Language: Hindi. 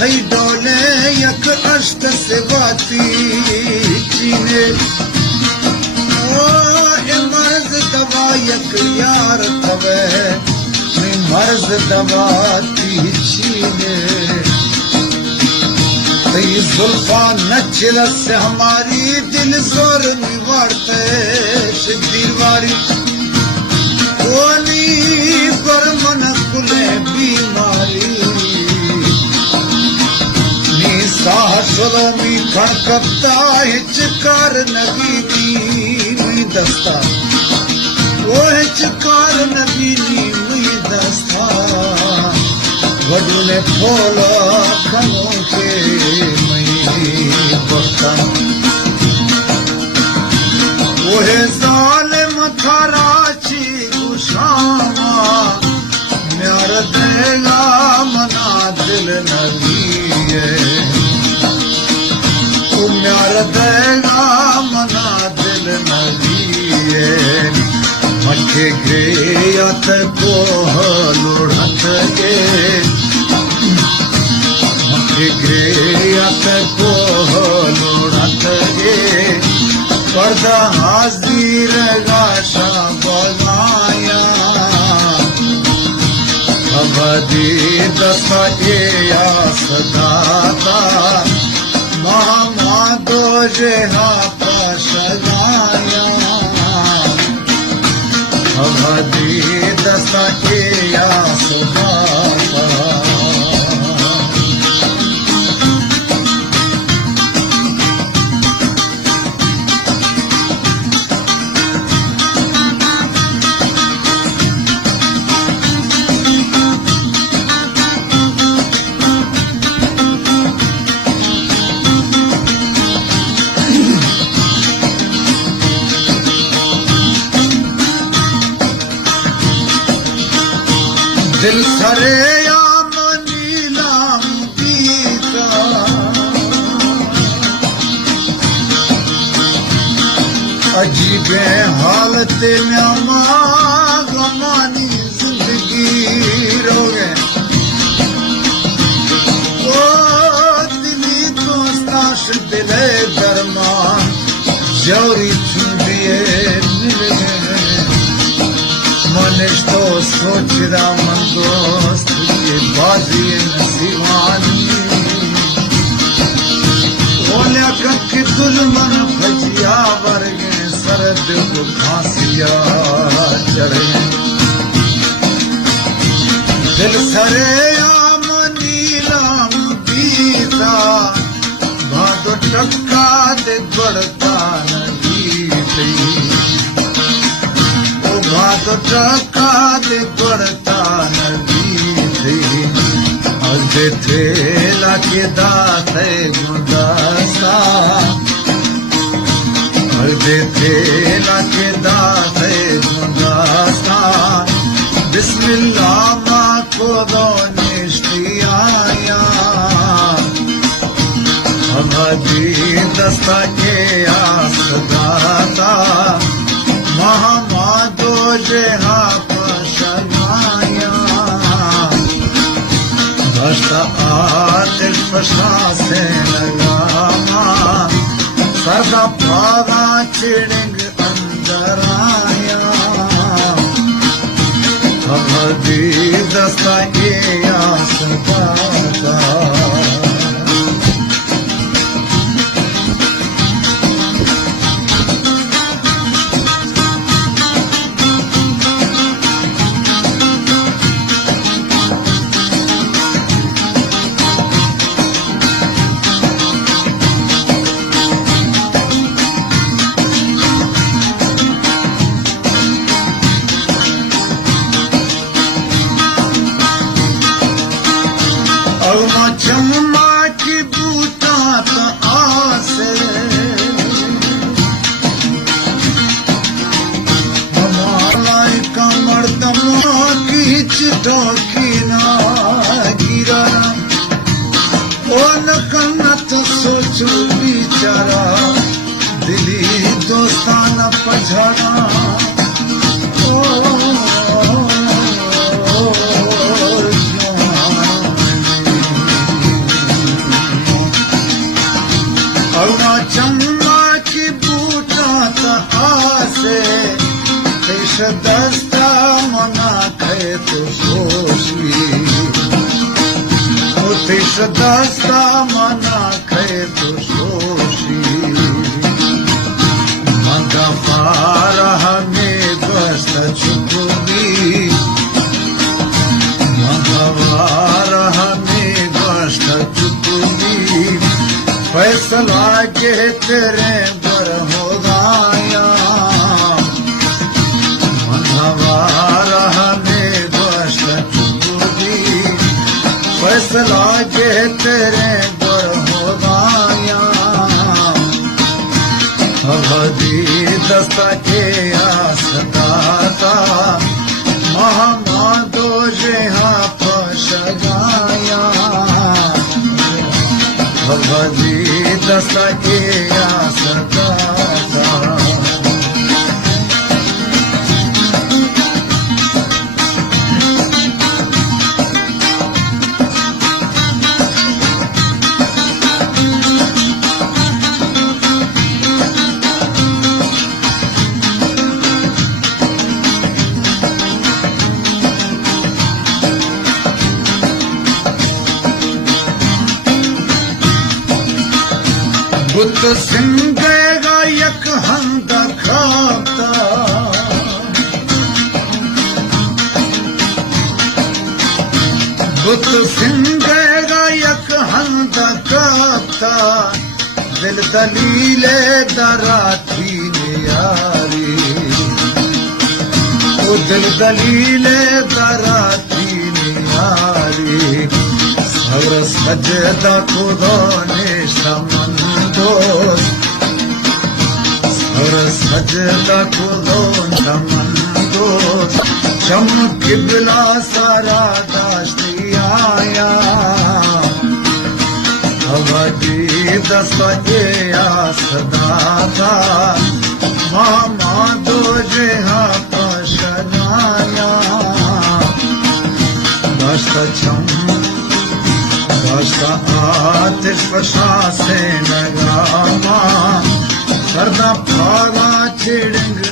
थई डोले यक अष्ट से बाती चीने ओ मर्ज दवा यक यार तवे मर्ज दवाती चीने तई जुल्फा नचल से हमारी दिल जोर निवारते दीवारी ओली पर मन कुले बीमारी नी साहसलो मी खड़कता हिचकार नबीनी दस्ता ओ हिचकार नबीनी दस्ता वडुले फोला खनों के मई बख्ता ओहे जालिम खराची गुशामा म्यार देगा मना दिल नबीए तू म्यार देगा मना दिल नबीए मठे ग्रेयत को लुढ़त के मठे ग्रेयत को लुढ़त के पर्दा हाजिर गाशा बनाया अबदी दसा ये सदाता मामा दो जेहा पाशगाया अबदी दसा ये सदाता दिल सरे याम नीलाम गीता अजीबे हालत में गमानी जिंदगी रोगे ओ दिली दोस्ताश दिले दरमान जौरी चुंदिए मिले मनिश तो सोच रहा मन दोस्त ये बाजी नसीबानी ओलिया कक्की दुश्मन भजिया वर्गे सरद को फांसिया चढ़े दिल सरे आम नीलाम बीता भादो टक्का दे गड़ता नगीते तो टका दे पड़ता नबी थी अजे थे लाके दाते गुदासा अजे थे लाके दाते गुदासा बिस्मिल्लाह मा को दो निश्चिया अबदी दस्ता के आसदाता महामादो जेहा पशमाया भस्ता आतिश फशा से लगामा सदा पागा चिड़िंग अंदर आया अबदी दस्ता के आसदाता चम्मा की बूटा तो आसे हमारा कमर तमा की चिटोकी ना गिरा ओ न तो सोचो बिचारा दिली दोस्ताना पछाड़ा से तेश दस्ता मना खे तो सोशी तेश दस्ता मना खे तो सोशी मगा पारह में दस्त चुकुबी मगा पारह में दस्त चुकुबी फैसला के तेरे बर हो गाया मनवारह में दस्त चुकुबी फैसला के तेरे बर हो गाया अवधि दस्ता के आसदाता महामादो जेहा पश गाया अवधि दस्ता के आसदाता बुत सिंह गायक हंद खाता बुत सिंह गायक हंद खाता दिल दलीले दराती यारी ओ दिल दलीले दराती यारी और सजदा खुदा ने समन और सजदा खुदा समन चमक बिला सारा दाश्ती आया अवधि दस्ता के आसदाता मामा दो जेहा पशनाया दस्ता चम दस्ता आतिश फशा से नगामा करदा फागा चिड़ंग